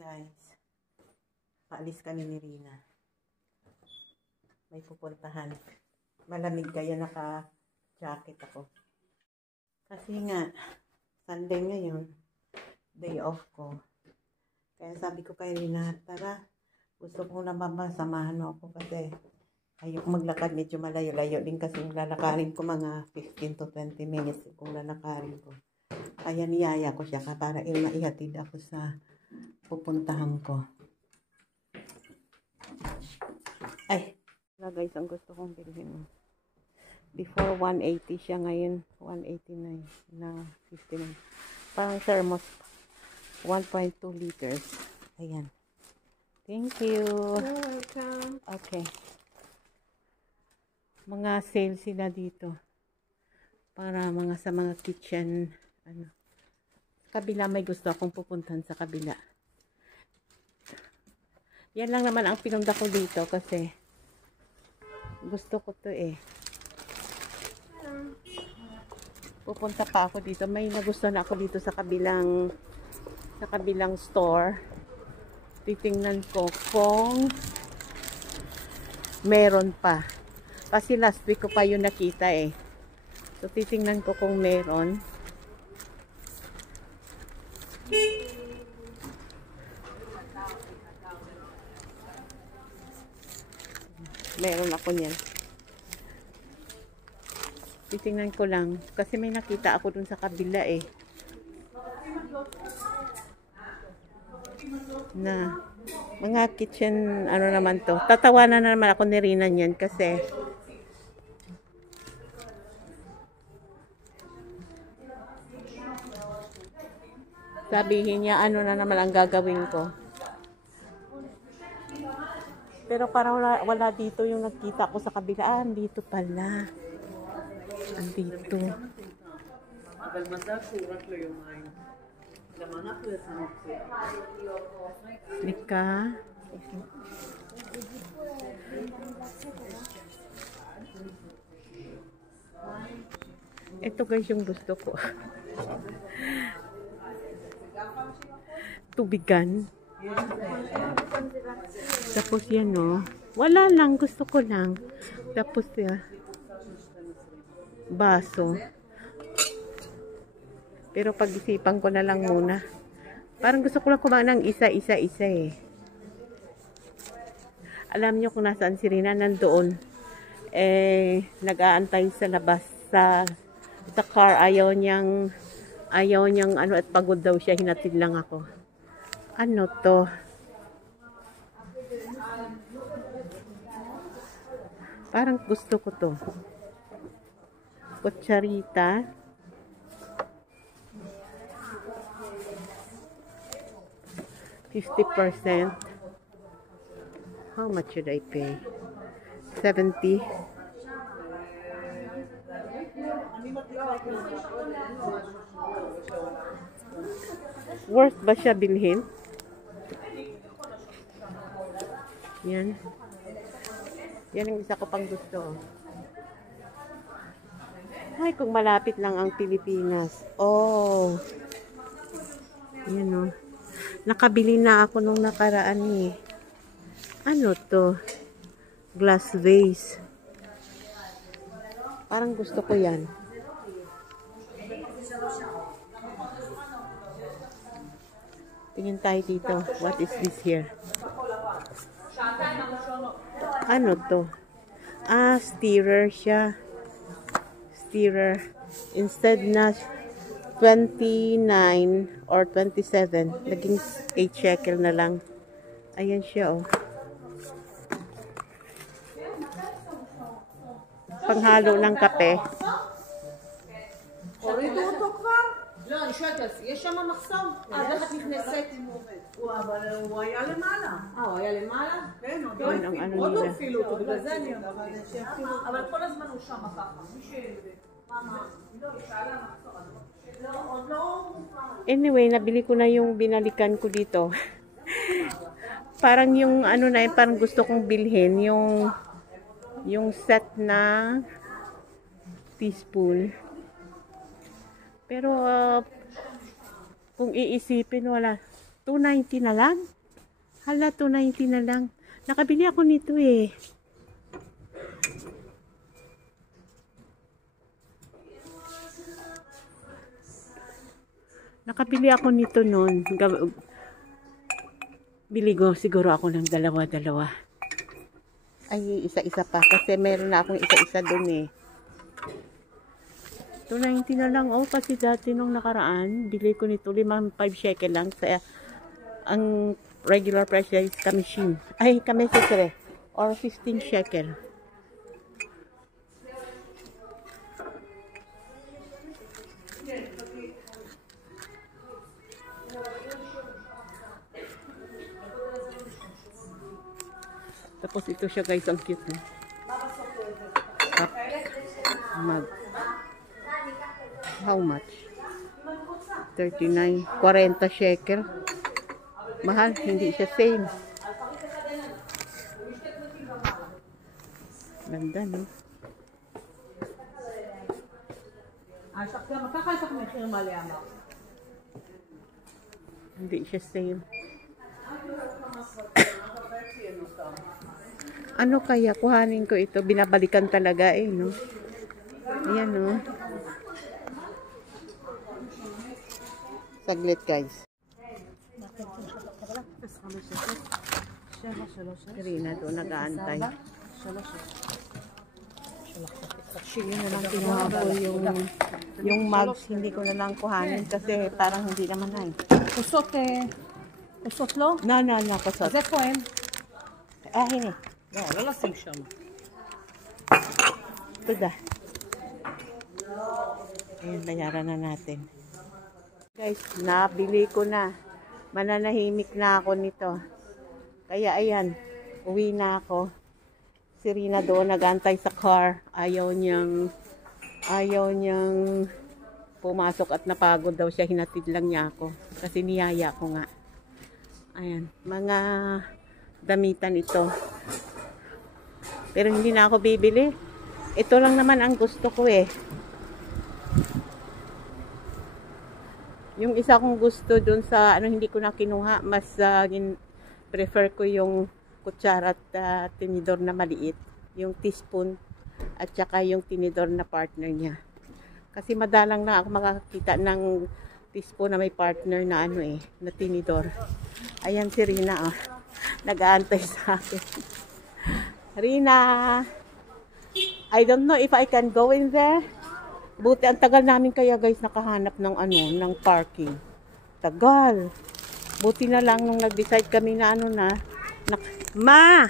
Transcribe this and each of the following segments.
Guys, paalis kami ni Rina. May pupuntahan. Malamig kaya naka-jacket ako. Kasi nga, Sunday ngayon, day off ko. Kaya sabi ko kay Rina, tara, gusto ko na samahan mo ako kasi ayok maglakad, medyo malayo-layo din kasi lalakarin ko mga 15 to 20 minutes kung lalakarin ko. Kaya niyaya ko siya para maihatid ako sa pupuntahan ko. Ay, guys, ang gusto kong bilhin. Before 180 siya, ngayon 189 na 59. Parang thermos 1.2 liters. Ayan. Thank you. You're welcome. Okay. Mga sale sila dito. Para sa mga kitchen, kabila, may gusto akong pupuntahan sa kabila. Yan lang naman ang pinunta ko dito kasi gusto ko to eh. Pupunta pa ako dito. May nagustuhan ako dito sa kabilang store. Titingnan ko kung meron pa. Kasi last week ko pa yun nakita eh. So titingnan ko kung meron. Meron ako niyan. Titingnan ko lang. Kasi may nakita ako dun sa kabila eh. Na mga kitchen, naman to. Tatawanan na naman ako ni Rina niyan kasi sabihin niya na naman ang gagawin ko. Pero parang wala dito yung nakita ko sa kabila. Andito pala. Andito. Nika. Ito guys yung gusto ko. Tubigan. Tapos yan wala lang, gusto ko lang. Tapos baso. Pero pag-isipan ko na lang muna. Parang gusto ko lang kumain ng isa eh. Alam nyo kung nasaan si Rina, nandoon. Nag-aantay sa labas sa car. Ayaw niyang at pagod daw siya, hinatid lang ako. Ano to? Parang gusto ko to. Kutsarita. %. How much should I pay? 70. Worth ba siya bilhin? Yan. Yan ang isa ko pang gusto. Ay, kung malapit lang ang Pilipinas. Oh. Yan Nakabili na ako nung nakaraan eh. Ano to? Glass vase. Parang gusto ko yan. Tingin tayo dito. What is this here? Ano to? Stirrer siya. Stirrer. Instead na 29 or 27, naging 8 shekel na lang. Ayan siya Panghalo ng kape. הורידו אותו כבר? לא, אני שואלת, יש שם מחסום? איך את נכנסת? אבל הוא היה למעלה. הוא היה למעלה? כן, עוד לא הפעילו אותו, בגלל זה אני אומרת. אבל כל הזמן הוא שם ככה. מי ש... לא, היא שאלה מחסום. Anyway, nabili ko na yung binalikan ko dito. Parang yung parang gusto kong bilhin yung set na teaspoon. Pero kung iisipin, 290 na lang. Hala, 290 na lang. Nakabili ako nito eh. Nakabili ako nito noon. Bili ko siguro ako ng dalawa-dalawa. Ay, isa-isa pa. Kasi meron na akong isa-isa dun eh. 290 na lang. Oh, kasi dati nung nakaraan, bili ko nito 5 shekel lang. Sa, ang regular price is kamishin. Ay, kamishin. Or 15 shekel. Tapos ito siya guys, ang cute no? Mug. How much? 39, 40 shekel. Mahal, hindi siya same. Ganda no? Hindi siya same. Ano kaya kuhanin ko ito? Binabalikan talaga eh, no? Ayan, no? Saglit, guys. Karina doon nag-aantay. Yun na lang kinuha ko yung mugs. Hindi ko na lang kuhanin kasi parang hindi naman na eh. kusot lo? No, pasot. זה פה הם. הנה. לא לשים שם. Tודה. Ayan, bayaran na natin. Guys, nabili ko na. Mananahimik na ako nito. Kaya ayan, uwi na ako. Si Rina doon nag-antay sa car. Ayaw niyang pumasok at napagod daw siya. Hinatid lang niya ako. Kasi niyaya ko nga. Ayan, mga damitan ito. Pero hindi na ako bibili. Ito lang naman ang gusto ko eh. Yung isa kong gusto dun sa hindi ko na kinuha, mas prefer ko yung kutsara at tinidor na maliit, yung teaspoon at saka yung tinidor na partner niya. Kasi madalang na ako makakita ng teaspoon na may partner na na tinidor. Ayan si Rina nag-aantay sa akin. Rina, I don't know if I can go in there. Buti ang tagal namin kaya guys nakahanap ng ng parking. Tagal. Buti na lang nung nag-decide kami na Ma!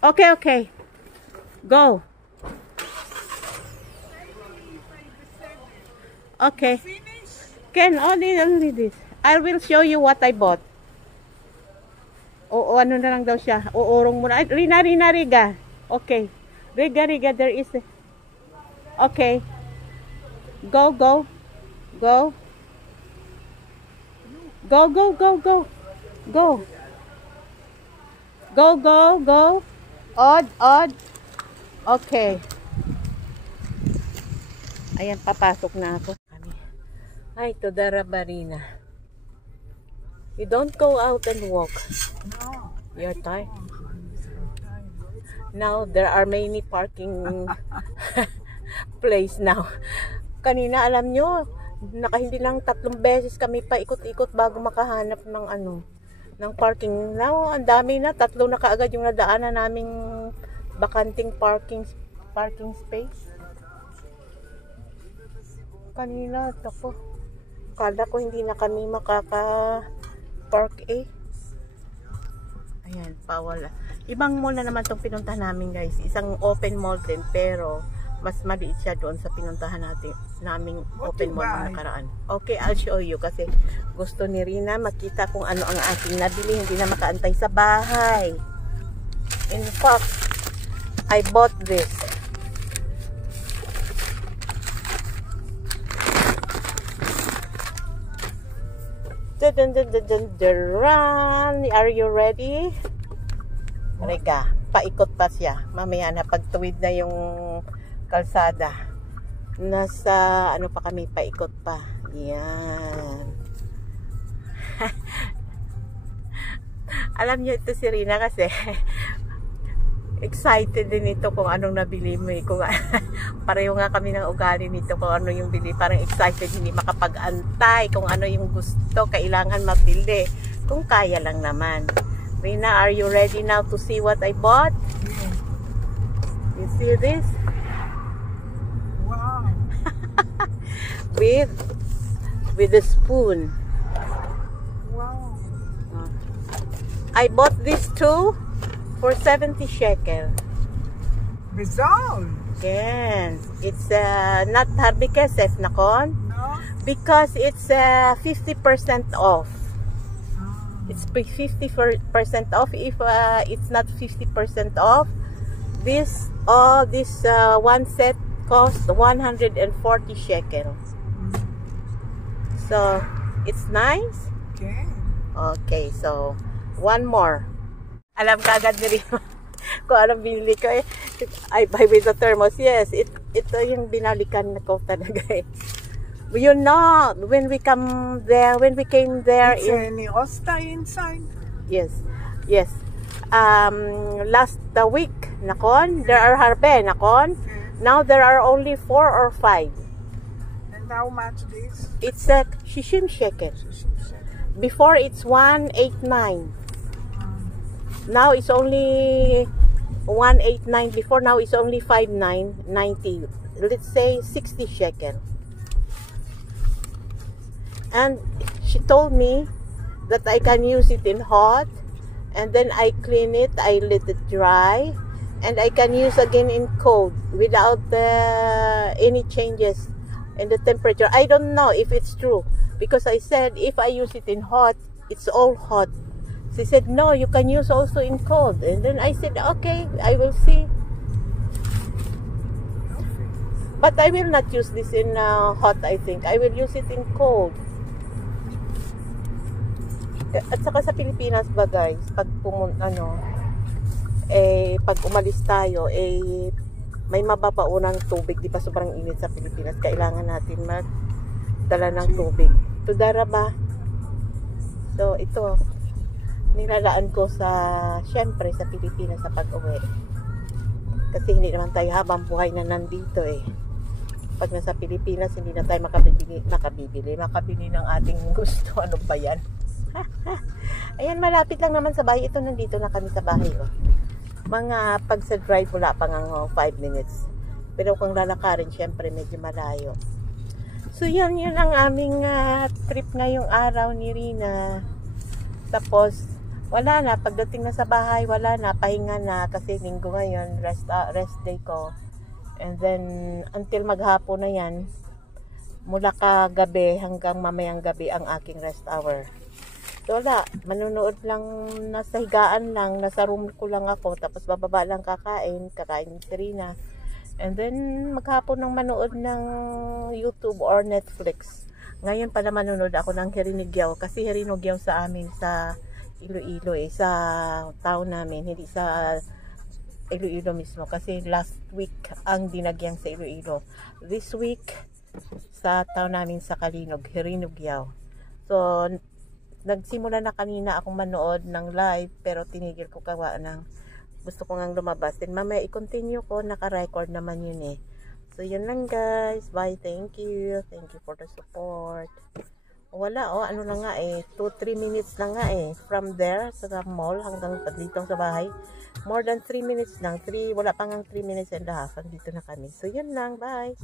Okay. Go. Okay. Can only this. I will show you what I bought. O ano na lang daw siya. Uurong mo na. Rina, Riga. Okay. Riga, there is Okay. Go. Odd. Okay. Ayan, papasok na ako. Ay, to Darabarina. You don't go out and walk. No. You're tired. Now, there are many parking place now. Kanina, alam nyo, hindi lang 3 beses kami pa ikot-ikot bago makahanap ng ng parking. Now, ang dami na. 3 na kaagad yung nadaanan naming bakanting parking space. Kanina, tako. Kala ko hindi na kami makaka-park eh. Ayan, pawala. Ibang mall na naman itong pinuntahan namin guys. Isang open mall din, pero mas maliit siya doon sa pinuntahan naming open mall na nakaraan. Okay, I'll show you kasi gusto ni Rina makita kung ano ang aking nabili. Hindi na makaantay sa bahay. In fact, I bought this. Are you ready? Rega, paikot pa siya. Mamaya na pagtuwid na yung kalsada. Nasa pa kami, paikot pa. Yan. Alam niyo ito si Rina kasi excited din ito kung anong nabili mo eh. Kung, pareho nga kami ng ugali nito kung ano yung bili. Parang excited, hindi makapag-antay kung ano yung gusto, kailangan mapili. Kung kaya lang naman. Rina, are you ready now to see what I bought? You see this? Wow. with a spoon. Wow. I bought this too for 70 shekel. Bizarre. Yes, it's not harbi kesef nakon No? because it's 50% off. It's 50% off. If it's not 50% off, this one set costs 140 shekel. So it's nice. Okay. Okay, so one more. Alam ka agad ni Rima kung anong binili ko eh. I buy with the thermos. Yes, ito yung binalikan ko talaga eh. You know, when we came there It's any Osta inside. Yes, yes. Last week, nakon, there are harbe, nakon. Now there are only 4 or 5. And how much this? It's a 60 shekel. Before it's 189. Now it's only 189. Before, now it's only 5,990. Let's say 60 shekel. And she told me that I can use it in hot, and then I clean it, I let it dry, and I can use again in cold without any changes in the temperature. I don't know if it's true, because I said if I use it in hot, it's all hot. She said no, you can use also in cold, and then I said okay, I will see. But I will not use this in hot. I think I will use it in cold. At saka sa Pilipinas ba guys, pag pag umalis tayo, may mababaunang tubig, di ba sobrang init sa Pilipinas, kailangan natin magdala ng tubig. Tudara ba? So ito, nilalaan ko syempre sa Pilipinas sa pag-uwi. Kasi hindi naman tayo habang buhay na nandito eh. Pag nasa Pilipinas, hindi na tayo makabili ng ating gusto. Ano ba yan? Ayan, malapit lang naman sa bahay. Ito, nandito na kami sa bahay. Oh. Mga pag sa drive, wala pang 5 minutes. Pero kung lalakarin, syempre medyo malayo. So yun ang aming trip ngayong araw ni Rina. Tapos wala na, pagdating na sa bahay, wala na, pahinga na kasi linggo ngayon, rest day ko. And then until maghapon na yan, mula kagabi hanggang mamayang gabi ang aking rest hour. So wala, manunood lang, nasa higaan lang, nasa room ko lang ako, tapos bababa lang kakain si Rina. And then maghapon ng manood ng YouTube or Netflix. Ngayon pala manonood ako ng Hirinugyaw, kasi Hirinugyaw sa amin sa Iloilo sa town namin, hindi sa Iloilo mismo, kasi last week ang dinagyang sa Iloilo. This week sa town namin sa Kalinog, Hirinugyaw. So nagsimula na kanina akong manood ng live, pero tinigil ko kawa ng gusto ko ngang lumabas. Then mamaya i-continue ko, naka-record naman yun eh. So yun lang guys, bye, thank you for the support. Wala, ano na nga 2-3 minutes na nga from there sa mall hanggang dito sa bahay. More than 3 minutes lang, wala pang 3 minutes and a half, dito na kami. So yun lang, bye.